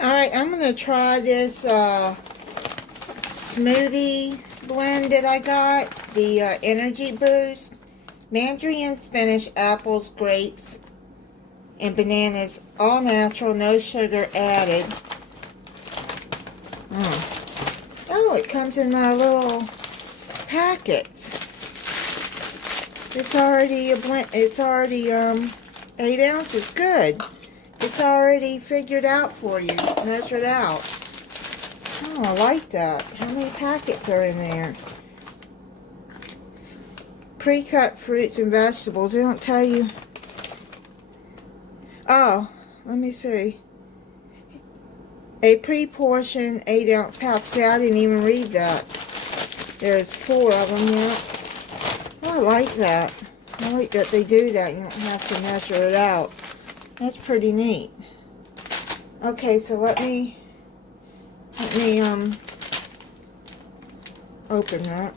Alright, I'm going to try this smoothie blend that I got. The Energy Boost. Mandarin, spinach, apples, grapes, and bananas. All natural, no sugar added. Oh, it comes in little packets. It's already a blend. It's already 8 ounces. Good. It's already figured out for you, measured out. Oh, I like that. How many packets are in there? Pre-cut fruits and vegetables. They don't tell you. Oh, let me see. A pre-portioned 8-ounce pouch. See, I didn't even read that. There's 4 of them yet. Oh, I like that. I like that they do that. You don't have to measure it out. That's pretty neat. Okay, so let me open that.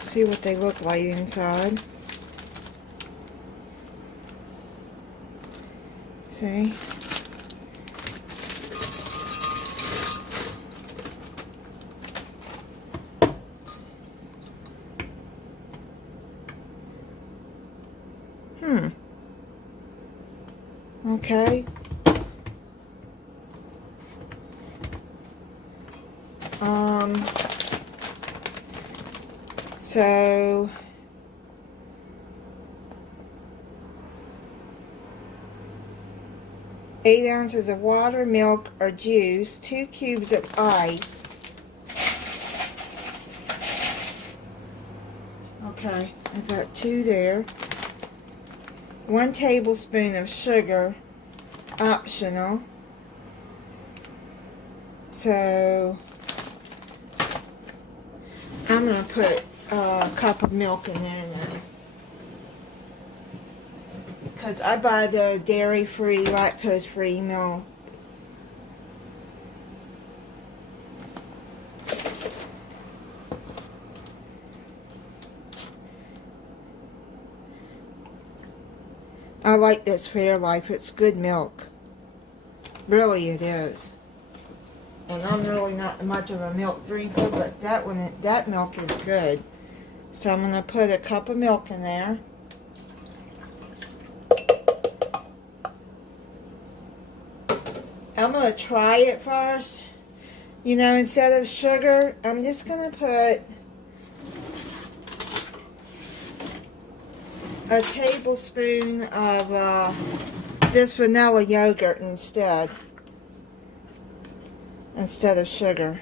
See what they look like inside. See? Okay. So 8 ounces of water, milk, or juice, 2 cubes of ice. Okay, I got 2 there. 1 tablespoon of sugar, optional. So I'm going to put a cup of milk in there now. Because I buy the dairy-free, lactose-free milk. I like this Fairlife. It's good milk. Really, it is. And I'm really not much of a milk drinker, but that milk is good. So I'm going to put a cup of milk in there. I'm going to try it first. You know, instead of sugar, I'm just going to put a tablespoon of this vanilla yogurt instead of sugar.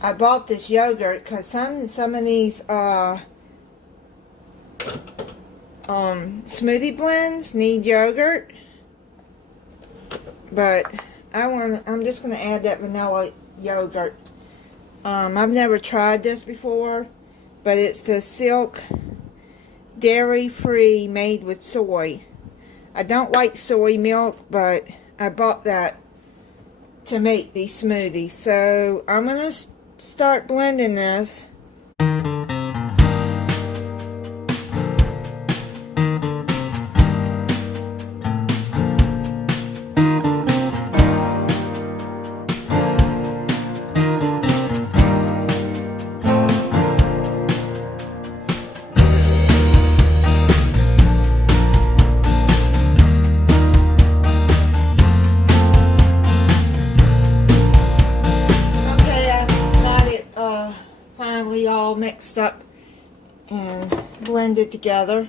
I bought this yogurt because some of these smoothie blends need yogurt, but I'm just going to add that vanilla yogurt. I've never tried this before, but it's the Silk dairy-free made with soy. I don't like soy milk, but I bought that to make these smoothies. So I'm going to start blending this. Finally all mixed up and blended together.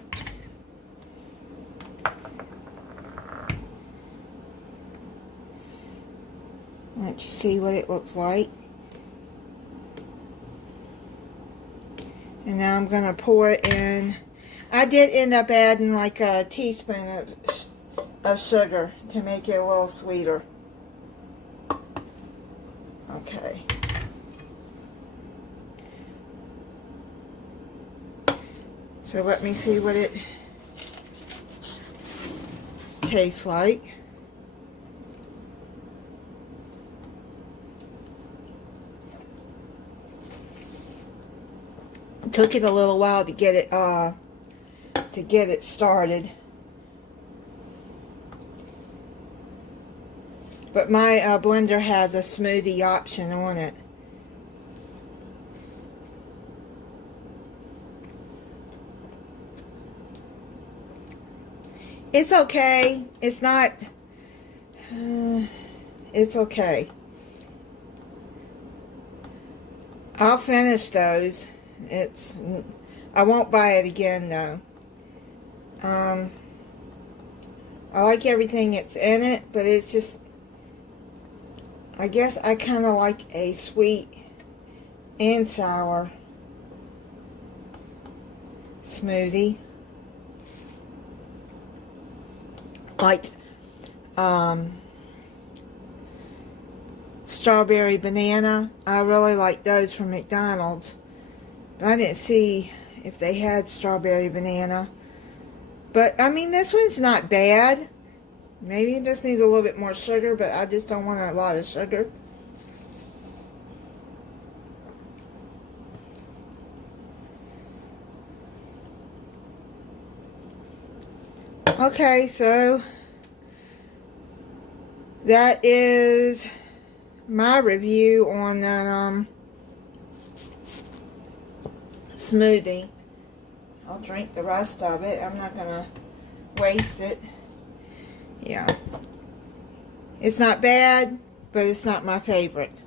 Let you see what it looks like. And now I'm going to pour it in. I did end up adding like a teaspoon of sugar to make it a little sweeter. Okay. So let me see what it tastes like. Took it a little while to get it started. But my blender has a smoothie option on it. It's okay. It's not... it's okay. I'll finish those. I won't buy it again though. I like everything that's in it, but it's just... I guess I kind of like a sweet and sour smoothie. Like strawberry banana. I really like those from McDonald's. I didn't see if they had strawberry banana. But, I mean, this one's not bad. Maybe it just needs a little bit more sugar, but I just don't want a lot of sugar. Okay, so that is my review on the smoothie. I'll drink the rest of it. I'm not gonna waste it. Yeah. It's not bad, but it's not my favorite.